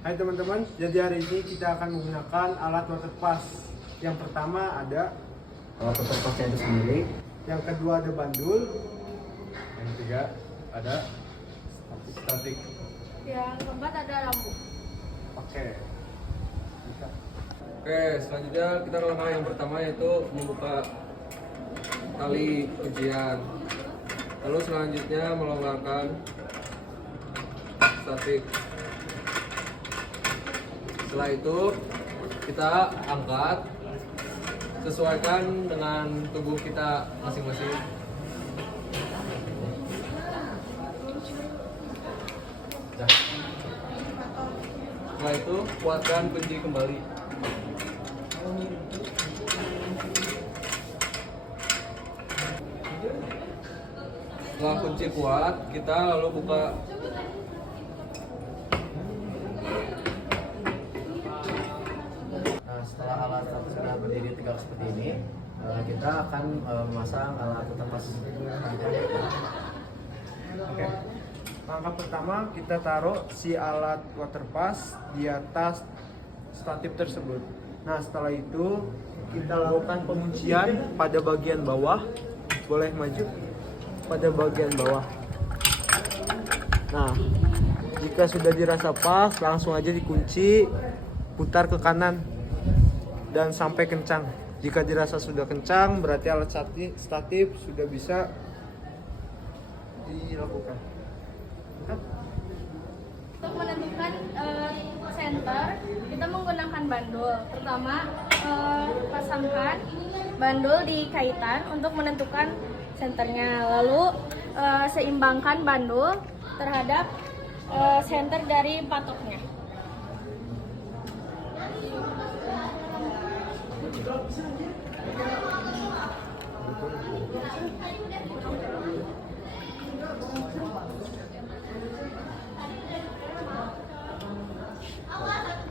Hai teman-teman, jadi hari ini kita akan menggunakan alat water pass. Yang pertama ada alat water passnya itu sendiri. Yang kedua ada bandul. Yang ketiga ada statik. Yang keempat ada lampu. Oke. Oke, selanjutnya kita langkah yang pertama yaitu membuka tali kuncian. Lalu selanjutnya melonggarkan statik. Setelah itu kita angkat, sesuaikan dengan tubuh kita masing-masing. Setelah itu kuatkan kunci kembali. Setelah kunci kuat, kita lalu buka. Nah, setelah alat sudah berdiri tegak seperti ini, kita akan memasang alat water pass. Oke. Langkah pertama kita taruh si alat water pass di atas statif tersebut. Nah, setelah itu kita lakukan penguncian pada bagian bawah. Boleh maju pada bagian bawah. Nah, jika sudah dirasa pas, langsung aja dikunci, putar ke kanan dan sampai kencang. Jika dirasa sudah kencang, berarti alat statif sudah bisa dilakukan. Untuk menentukan center, kita menggunakan bandul. Pertama, pasangkan bandul di kaitan untuk menentukan senternya. Lalu seimbangkan bandul terhadap center dari patoknya.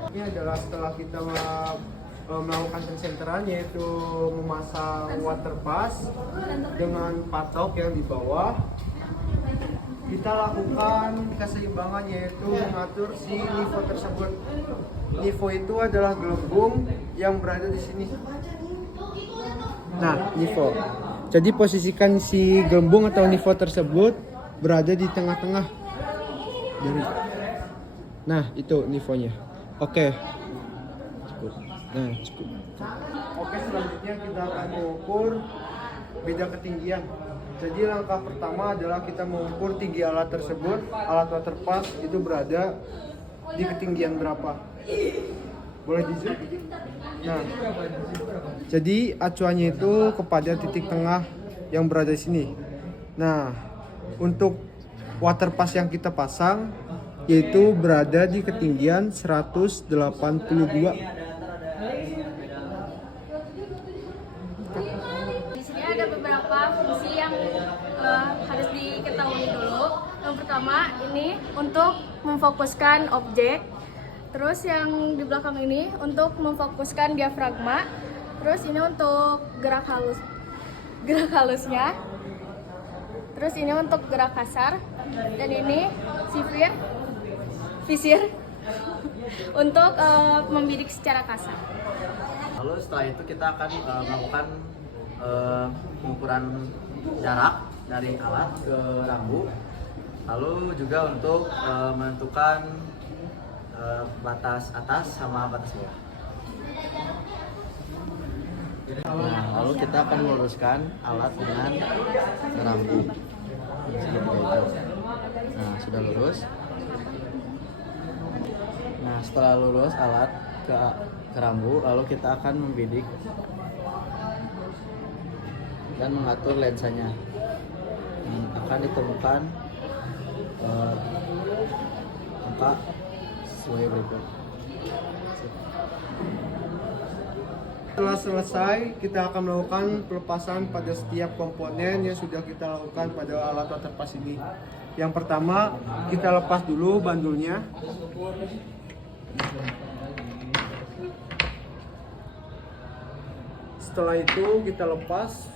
Ini adalah setelah kita melakukan pensenteran, yaitu memasang water pass dengan patok yang di bawah. Kita lakukan keseimbangan, yaitu mengatur si nivo tersebut. Nivo itu adalah gelembung yang berada di sini. Nah, nivo. Jadi posisikan si gelembung atau nivo tersebut berada di tengah-tengah. Nah, itu nivonya. Oke. Cukup. Nah, cukup. Oke, selanjutnya kita akan mengukur beda ketinggian. Jadi langkah pertama adalah kita mengukur tinggi alat tersebut. Alat water pass itu berada di ketinggian berapa? Boleh di zoom? Nah, jadi acuannya itu kepada titik tengah yang berada di sini. Nah, untuk water pass yang kita pasang yaitu berada di ketinggian 182. Di sini ada beberapa fungsi yang harus diketahui dulu. Yang pertama ini untuk memfokuskan objek. Terus yang di belakang ini untuk memfokuskan diafragma. Terus ini untuk gerak halusnya. Terus ini untuk gerak kasar. Dan ini visir untuk membidik secara kasar. Lalu setelah itu kita akan melakukan pengukuran jarak dari alat ke rambu. Lalu juga untuk menentukan batas atas sama batas bawah. Nah, lalu kita akan meluruskan alat dengan rambu. Seperti itu. Nah, sudah lurus. Nah, setelah lurus alat ke rambu, lalu kita akan membidik dan mengatur lensanya. Akan ditemukan angka sesuai berikut. Setelah selesai, kita akan melakukan pelepasan pada setiap komponen yang sudah kita lakukan pada alat water pass ini. Yang pertama, kita lepas dulu bandulnya. Setelah itu kita lepas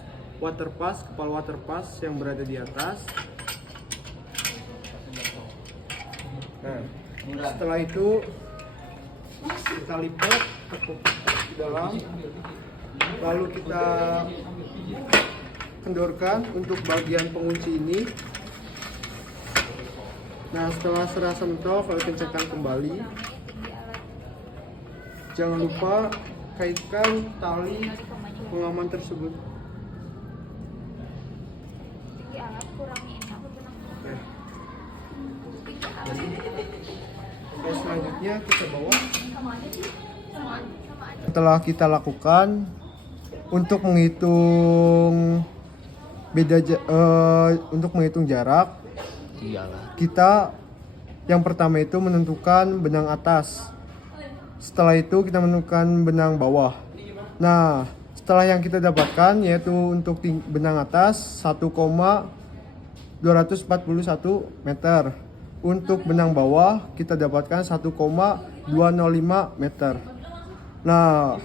kepala water pass yang berada di atas. Nah, setelah itu kita lipat, tekuk ke dalam, lalu kita kendorkan untuk bagian pengunci ini. Nah, setelah serasa mentok, lalu kencangkan kembali. Jangan lupa kaitkan tali pengaman tersebut. Oke, selanjutnya kita bawa. Setelah kita lakukan untuk menghitung jarak, kita yang pertama itu menentukan benang atas. Setelah itu kita menentukan benang bawah. Nah, setelah yang kita dapatkan yaitu untuk benang atas 1,241 meter. Untuk benang bawah kita dapatkan 1,205 meter. Nah,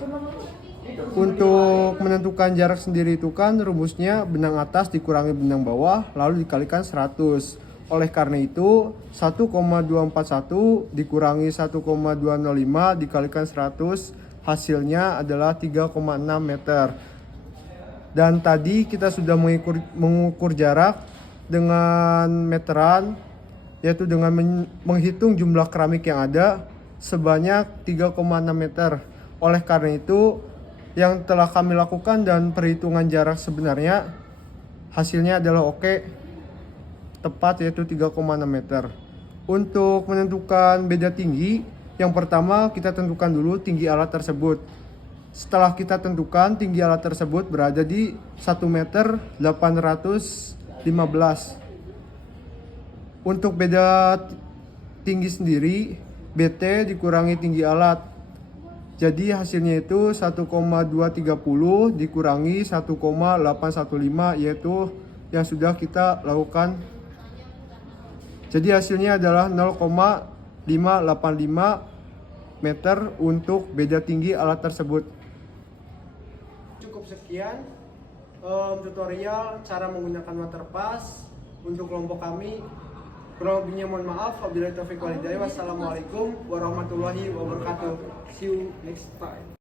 untuk menentukan jarak sendiri itu kan rumusnya benang atas dikurangi benang bawah lalu dikalikan 100. Oleh karena itu 1,241 dikurangi 1,205 dikalikan 100 hasilnya adalah 3,6 meter. Dan tadi kita sudah mengukur jarak dengan meteran, yaitu dengan menghitung jumlah keramik yang ada sebanyak 3,6 meter. Oleh karena itu yang telah kami lakukan dan perhitungan jarak sebenarnya hasilnya adalah oke, tepat yaitu 3,6 meter. Untuk menentukan beda tinggi, yang pertama kita tentukan dulu tinggi alat tersebut. Setelah kita tentukan tinggi alat tersebut berada di 1 meter 815. Untuk beda tinggi sendiri, BT dikurangi tinggi alat. Jadi hasilnya itu 1,230 dikurangi 1,815 yaitu yang sudah kita lakukan. Jadi hasilnya adalah 0,585 meter untuk beda tinggi alat tersebut. Cukup sekian tutorial cara menggunakan waterpass untuk kelompok kami. Kurang lebihnya mohon maaf. Wabillahi taufiq wal hidayah. Wassalamualaikum warahmatullahi wabarakatuh. See you next time.